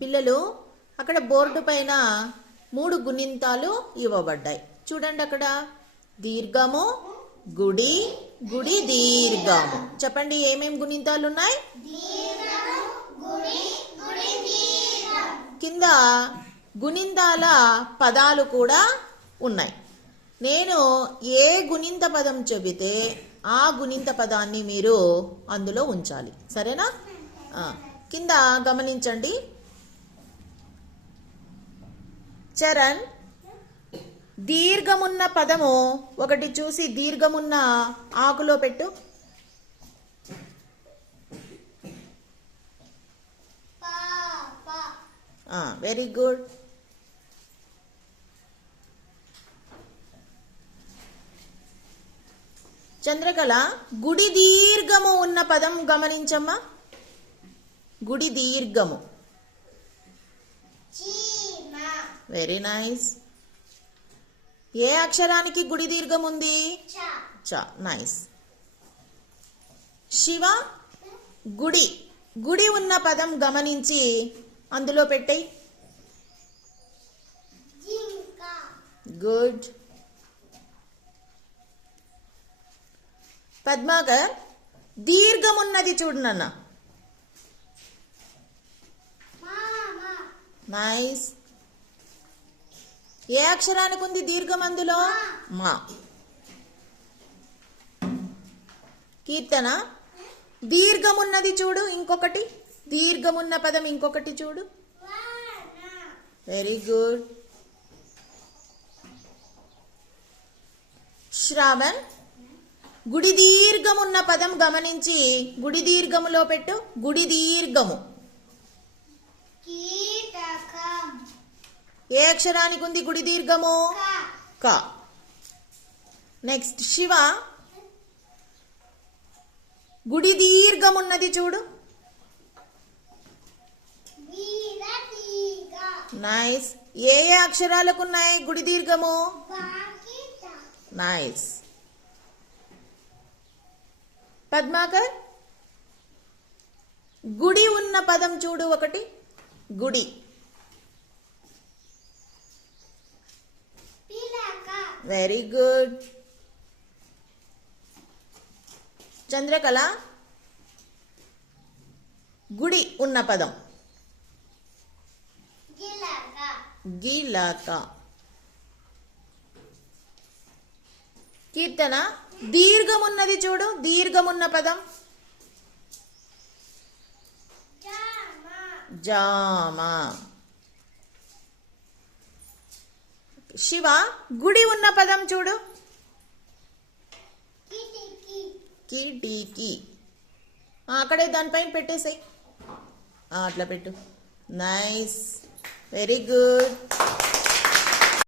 పిల్లలు అక్కడ బోర్డు పైన 3 గుణింతాలు ఇవ్వబడ్డాయి. చూడండి, అక్కడ దీర్ఘము, గుడి, గుడి దీర్ఘము. చెప్పండి, ఏమేం గుణింతాలు ఉన్నాయి? కింద గుణింతాల పదాలు కూడా ఉన్నాయి. నేను ఏ గుణింత పదం చెబితే ఆ గుణింత పదాన్ని మీరు అందులో ఉంచాలి. సరేనా? కింద గమనించండి. చరణ్, దీర్ఘమున్న పదము ఒకటి చూసి దీర్ఘమున్న ఆకులో పెట్టు. Very good. చంద్రకళ, గుడి దీర్ఘము ఉన్న పదం గమనించమ్మా. గుడి దీర్ఘము. Very nice. ఏ అక్షరానికి గుడి దీర్ఘం ఉంది? చ. నైస్. శివ, గుడి, గుడి ఉన్న పదం గమనించి అందులో పెట్టేయి. గుడ్. పద్మాకర్, దీర్ఘమున్నది చూడు నాన్న. నైస్. ఏ అక్షరానికి ఉంది దీర్ఘం అందులో? మా. కీర్తన, దీర్ఘమున్నది చూడు ఇంకొకటి. దీర్ఘమున్న పదం ఇంకొకటి చూడు. Very good. శ్రావణ్, గుడి దీర్ఘమున్న పదం గమనించి గుడి దీర్ఘములో పెట్టు. గుడి దీర్ఘము. ఏ అక్షరానికి ఉంది గుడి దీర్ఘము? క. నెక్స్ట్ శివ, గుడి దీర్ఘమున్నది చూడు. నైస్. ఏ ఏ అక్షరాలకు ఉన్నాయి గుడి దీర్ఘము? నైస్. పద్మాకర్, గుడి ఉన్న పదం చూడు ఒకటి. గుడి. Very good. చంద్రకళ, గుడి ఉన్న పదం. గిలక. కీర్తన, దీర్ఘమున్నది చూడు. దీర్ఘమున్న పదం. జామ. శివ, గుడి ఉన్న పదం చూడు. కిటికీ. అక్కడే దానిపైన పెట్టేసాయి. అట్లా పెట్టు. నైస్. Very good.